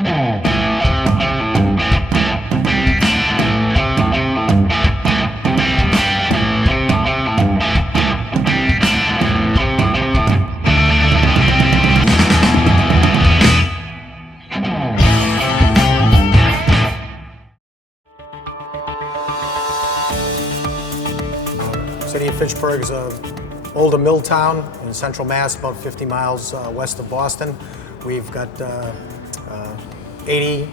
City of Fitchburg is an older mill town in central Mass, about 50 miles west of Boston. We've got 80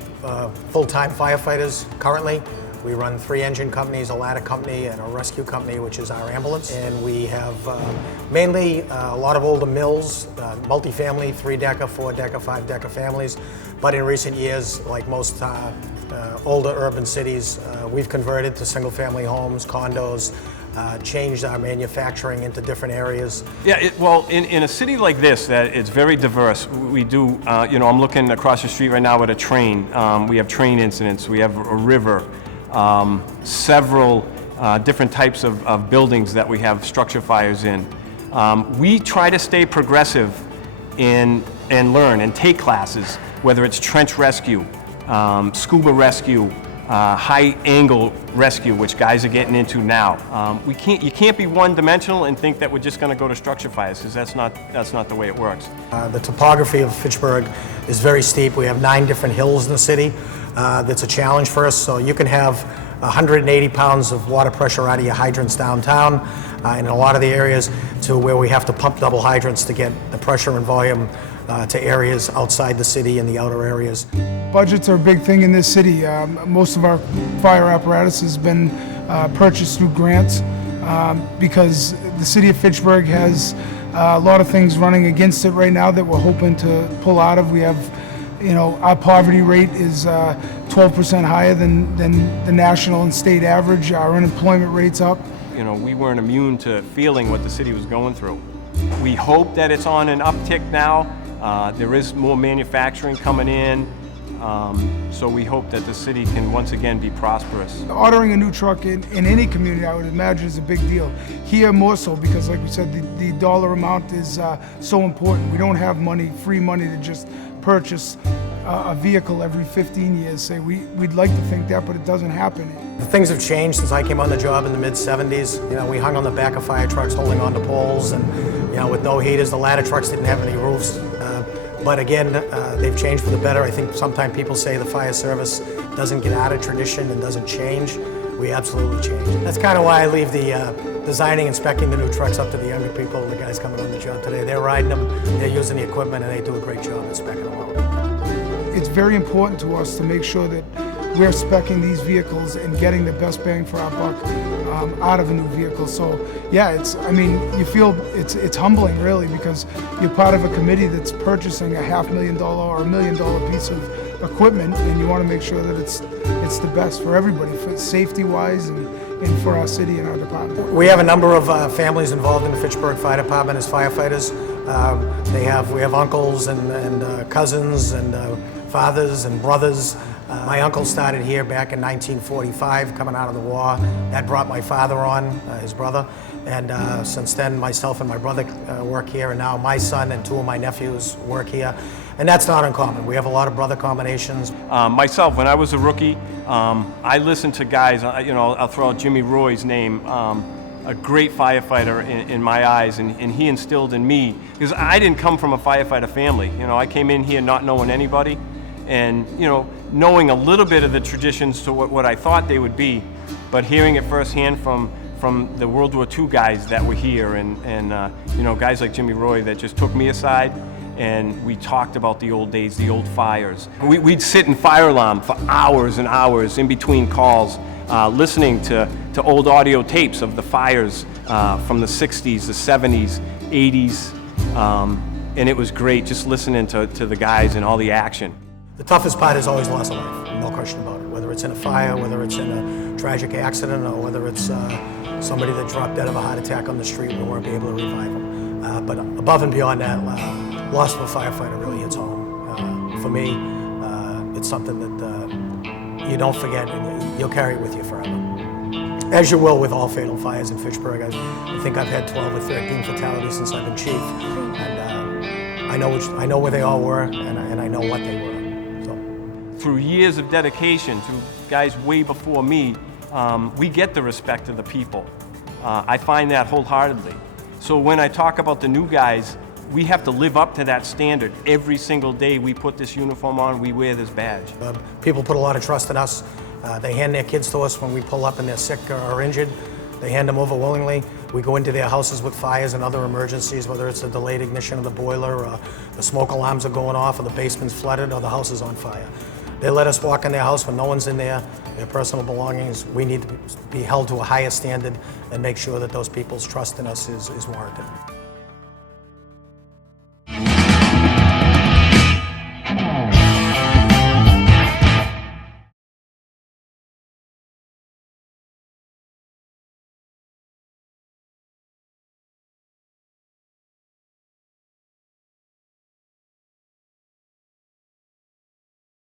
full-time firefighters currently. We run 3 engine companies, a ladder company, and a rescue company, which is our ambulance. And we have mainly a lot of older mills, multifamily, 3-decker, 4-decker, 5-decker families. But in recent years, like most older urban cities, we've converted to single-family homes, condos, changed our manufacturing into different areas. Yeah, well, in a city like this, that it's very diverse. We do, I'm looking across the street right now at a train. We have train incidents. We have a river. Several different types of buildings that we have structure fires in. We try to stay progressive and learn and take classes, whether it's trench rescue, scuba rescue, high-angle rescue, which guys are getting into now. You can't be one-dimensional and think that we're just going to go to structure fires, because that's not the way it works. The topography of Fitchburg is very steep. We have 9 different hills in the city. That's a challenge for us. So you can have 180 pounds of water pressure out of your hydrants downtown, in a lot of the areas, to where we have to pump double hydrants to get the pressure and volume to areas outside the city and the outer areas. Budgets are a big thing in this city. Most of our fire apparatus has been purchased through grants because the city of Fitchburg has a lot of things running against it right now that we're hoping to pull out of. We have, our poverty rate is 12% higher than the national and state average. Our unemployment rate's up. We weren't immune to feeling what the city was going through. We hope that it's on an uptick now. There is more manufacturing coming in, so we hope that the city can once again be prosperous. Ordering a new truck in any community, I would imagine, is a big deal. Here more so, because like we said, the dollar amount is so important. We don't have free money to just purchase a vehicle every 15 years. Say we'd like to think that, but it doesn't happen. Things have changed since I came on the job in the mid-70s. We hung on the back of fire trucks holding onto poles, and with no heaters. The ladder trucks didn't have any roofs. But again, they've changed for the better. I think sometimes people say the fire service doesn't get out of tradition and doesn't change. We absolutely change. That's kind of why I leave the designing and speccing the new trucks up to the younger people, the guys coming on the job today. They're riding them, they're using the equipment, and they do a great job at speccing them out. It's very important to us to make sure that we're speccing these vehicles and getting the best bang for our buck out of a new vehicle. So yeah, you feel it's humbling really, because you're part of a committee that's purchasing a $500,000 or $1 million piece of equipment, and you want to make sure that it's the best for everybody, for safety-wise and for our city and our department. We have a number of families involved in the Fitchburg Fire Department as firefighters. We have uncles and cousins and fathers and brothers. My uncle started here back in 1945, coming out of the war. That brought my father on, his brother, and since then myself and my brother work here, and now my son and 2 of my nephews work here. And that's not uncommon. We have a lot of brother combinations. Myself, when I was a rookie, I listened to guys, I'll throw out Jimmy Roy's name, a great firefighter in my eyes, and he instilled in me, because I didn't come from a firefighter family. I came in here not knowing anybody, and knowing a little bit of the traditions to what I thought they would be, but hearing it firsthand from the World War II guys that were here, and guys like Jimmy Roy that just took me aside, and we talked about the old days, the old fires. We'd sit in fire alarm for hours and hours in between calls, listening to old audio tapes of the fires from the 60s, the 70s, 80s, and it was great just listening to the guys and all the action. The toughest part is always loss of life, no question about it. Whether it's in a fire, whether it's in a tragic accident, or whether it's somebody that dropped dead of a heart attack on the street and we weren't able to revive them. But above and beyond that, loss of a firefighter really hits home. For me, it's something that you don't forget, and you'll carry it with you forever. As you will with all fatal fires in Fitchburg. I think I've had 12 or 13 fatalities since I've been chief, and I know where they all were, and I know what they were. So through years of dedication, through guys way before me, we get the respect of the people. I find that wholeheartedly. So when I talk about the new guys, we have to live up to that standard. Every single day we put this uniform on, we wear this badge. People put a lot of trust in us. They hand their kids to us when we pull up and they're sick or injured. They hand them over willingly. We go into their houses with fires and other emergencies, whether it's a delayed ignition of the boiler, or the smoke alarms are going off, or the basement's flooded, or the house is on fire. They let us walk in their house when no one's in there, their personal belongings. We need to be held to a higher standard and make sure that those people's trust in us is warranted.